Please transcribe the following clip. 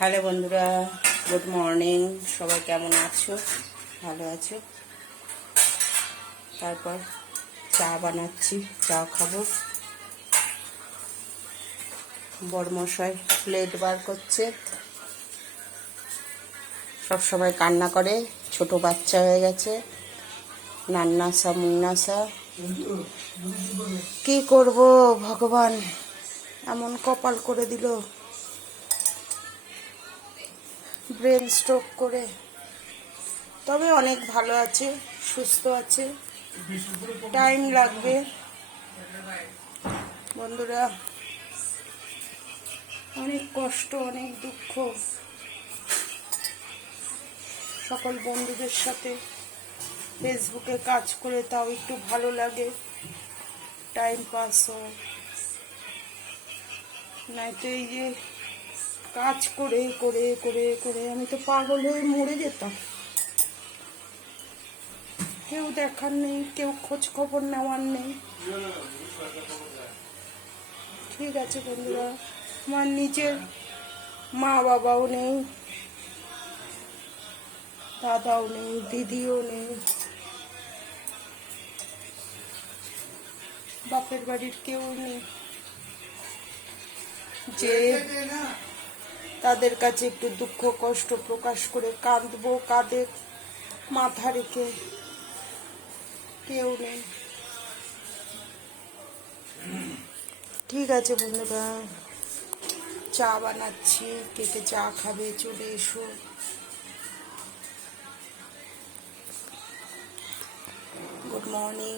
Hello বন্ধুরা, good morning. সবাই কেমন আছো? ভালো আছো? তারপর চা বানাচ্ছি, চা খাবো। বড়মশাই প্লেট বার করছে। সব সময় কান্না করে, ছোট বাচ্চা হয়ে গেছে, নান্নাসা মুন্নাসা। কি করব ভগবান, এমন কপাল করে দিল, ব্রেন স্ট্রোক করে। তবে অনেক ভালো আছে, সুস্থ আছে। টাইম লাগবে বন্ধুরা, অনেক কষ্ট, অনেক দুঃখ। সকল বন্ধুদের সাথে ফেসবুকে কাজ করে তাও একটু ভালো লাগে, টাইম পাস হয়। নয়তো এই যে কাজ করে করে করে করে আমি তো পাগল হয়ে মরে যেতাম। কেউ দেখার নেই, কেউ খোঁজ খবর নেওয়ার নেই। ঠিক আছে বন্ধুরা, আমার নিজের মা বাবাও নেই, দাদাও নেই, দিদিও নেই, বাপের বাড়ির কেউ নেই যে তাদের কাছে একটু দুঃখ কষ্ট প্রকাশ করে কাঁদবো, কাঁধে মাথা রেখে। কেউ নেই। ঠিক আছে বন্ধুরা, চা বানাচ্ছি, কে কে চা খাবে চলে এসো। Good morning.